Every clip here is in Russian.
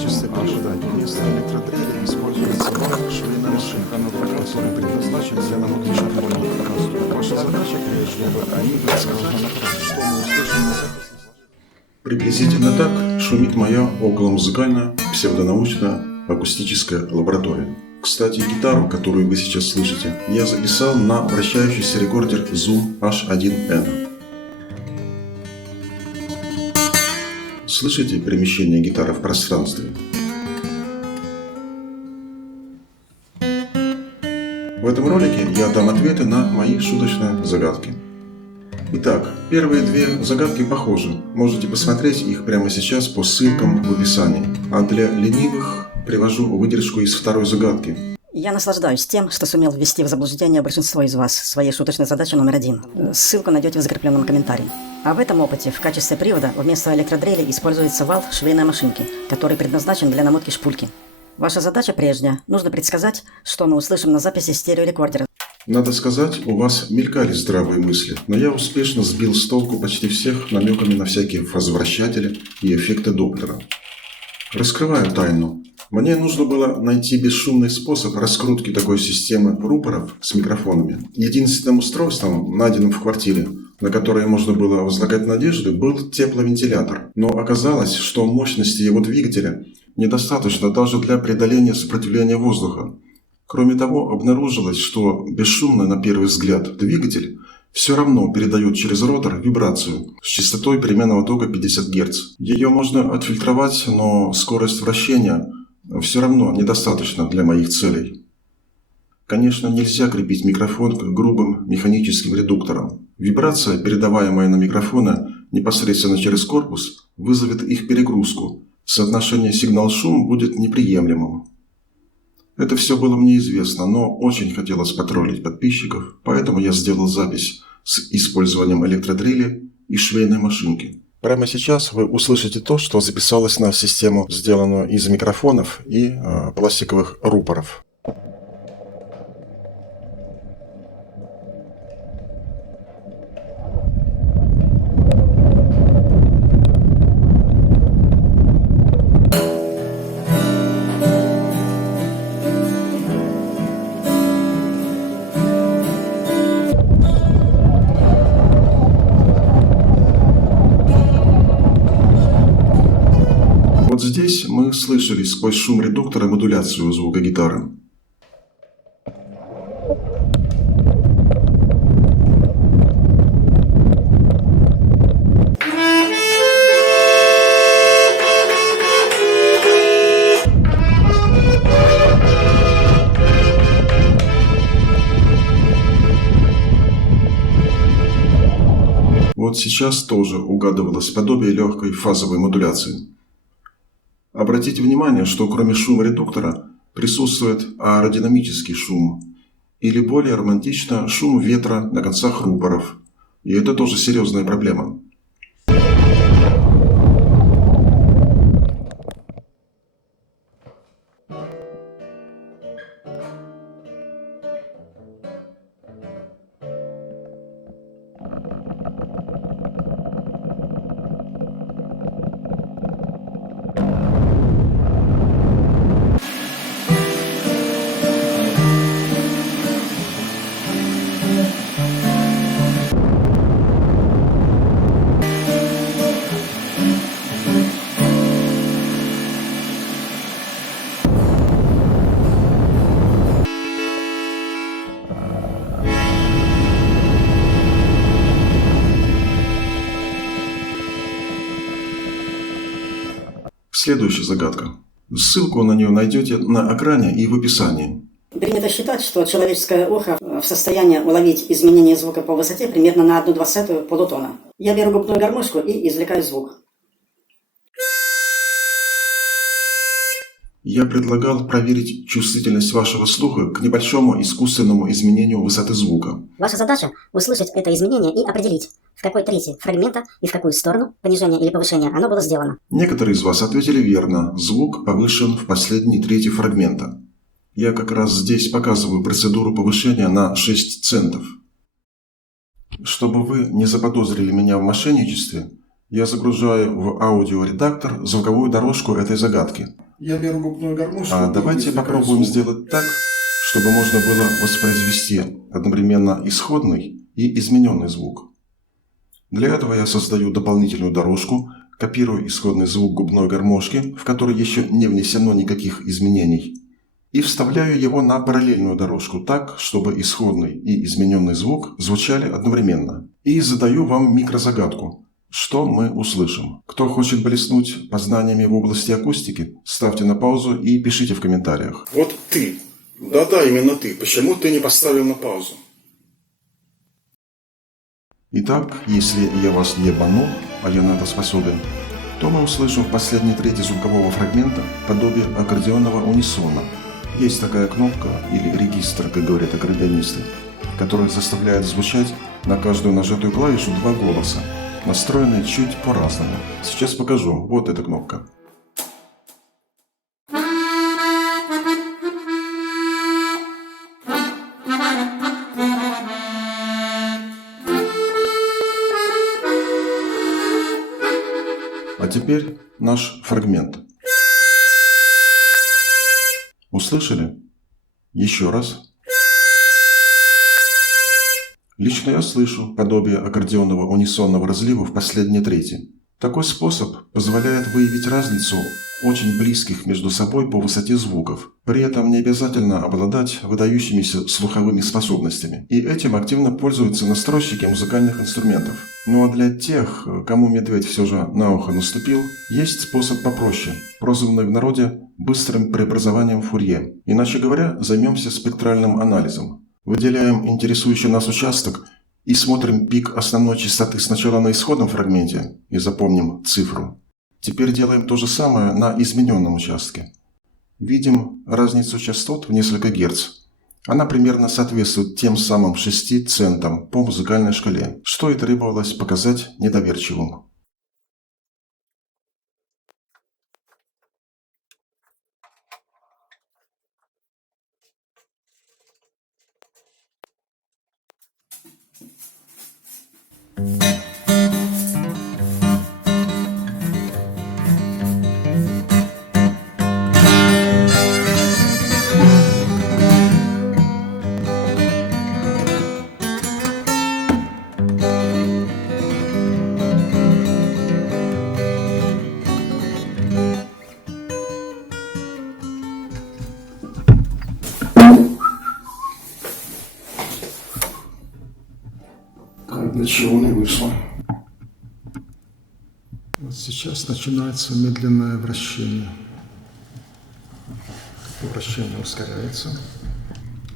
качестве ожидания вместо электродрели используется вал швейная машинка, который предназначен для намотки шатровых. Ваша задача, чтобы они предсказали, что мы услышим на записи. Приблизительно так шумит моя околомузыкальная псевдонаучная акустическая лаборатория. Кстати, гитару, которую вы сейчас слышите, я записал на вращающийся рекордер Zoom H1N. Слышите перемещение гитары в пространстве? В этом ролике я дам ответы на мои шуточные загадки. Итак, первые две загадки похожи. Можете посмотреть их прямо сейчас по ссылкам в описании. А для ленивых привожу выдержку из второй загадки. Я наслаждаюсь тем, что сумел ввести в заблуждение большинство из вас своей шуточной задачей номер 1. Ссылку найдете в закрепленном комментарии. А в этом опыте в качестве привода вместо электродрели используется вал швейной машинки, который предназначен для намотки шпульки. Ваша задача прежняя. Нужно предсказать, что мы услышим на записи стереорекордера. Надо сказать, у вас мелькали здравые мысли, но я успешно сбил с толку почти всех намеками на всякие возвращатели и эффекты Доплера. Раскрываю тайну. Мне нужно было найти бесшумный способ раскрутки такой системы рупоров с микрофонами. Единственным устройством, найденным в квартире, на которое можно было возлагать надежды, был тепловентилятор. Но оказалось, что мощности его двигателя недостаточно даже для преодоления сопротивления воздуха. Кроме того, обнаружилось, что бесшумный, на первый взгляд, двигатель все равно передает через ротор вибрацию с частотой переменного тока 50 Гц. Ее можно отфильтровать, но скорость вращения все равно недостаточно для моих целей. Конечно, нельзя крепить микрофон к грубым механическим редукторам. Вибрация, передаваемая на микрофоны непосредственно через корпус, вызовет их перегрузку. Соотношение сигнал-шум будет неприемлемым. Это все было мне известно, но очень хотелось потроллить подписчиков, поэтому я сделал запись с использованием электродрели и швейной машинки. Прямо сейчас вы услышите то, что записалось на систему, сделанную из микрофонов и пластиковых рупоров. Вот здесь мы слышали сквозь шум редуктора модуляцию звука гитары. Вот сейчас тоже угадывалось подобие легкой фазовой модуляции. Обратите внимание, что кроме шума редуктора присутствует аэродинамический шум, или более романтично шум ветра на концах рупоров. И это тоже серьезная проблема. Следующая загадка. Ссылку на нее найдете на экране и в описании. Принято считать, что человеческое ухо в состоянии уловить изменение звука по высоте примерно на 1/20 полутона. Я беру губную гармошку и извлекаю звук. Я предлагал проверить чувствительность вашего слуха к небольшому искусственному изменению высоты звука. Ваша задача – услышать это изменение и определить, в какой трети фрагмента и в какую сторону, понижение или повышение, оно было сделано. Некоторые из вас ответили верно. Звук повышен в последней трети фрагмента. Я как раз здесь показываю процедуру повышения на 6 центов. Чтобы вы не заподозрили меня в мошенничестве, я загружаю в аудиоредактор звуковую дорожку этой загадки. Я беру губную гармошку. А и давайте извлекаю попробуем звук. сделать так, чтобы можно было воспроизвести одновременно исходный и измененный звук. Для этого я создаю дополнительную дорожку, копирую исходный звук губной гармошки, в который еще не внесено никаких изменений, и вставляю его на параллельную дорожку так, чтобы исходный и измененный звук звучали одновременно. И задаю вам микрозагадку. Что мы услышим? Кто хочет блеснуть познаниями в области акустики, ставьте на паузу и пишите в комментариях. Вот ты. Да-да, именно ты. Почему ты не поставил на паузу? Итак, если я вас не обманул, а я на это способен, то мы услышим в последней трети звукового фрагмента подобие аккордеонного унисона. Есть такая кнопка или регистр, как говорят аккордеонисты, который заставляет звучать на каждую нажатую клавишу два голоса, настроенные чуть по-разному. Сейчас покажу. Вот эта кнопка. А теперь наш фрагмент. Услышали? Еще раз. Лично я слышу подобие аккордеонного унисонного разлива в последней трети. Такой способ позволяет выявить разницу очень близких между собой по высоте звуков. При этом не обязательно обладать выдающимися слуховыми способностями. И этим активно пользуются настройщики музыкальных инструментов. Ну а для тех, кому медведь все же на ухо наступил, есть способ попроще, прозванный в народе быстрым преобразованием Фурье. Иначе говоря, займемся спектральным анализом. Выделяем интересующий нас участок и смотрим пик основной частоты сначала на исходном фрагменте и запомним цифру. Теперь делаем то же самое на измененном участке. Видим разницу частот в несколько герц. Она примерно соответствует тем самым 6 центам по музыкальной шкале, что и требовалось показать недоверчивым. Так, для чего не вышло? Вот сейчас начинается медленное вращение. Вращение ускоряется.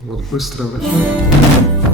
Вот быстрое вращение.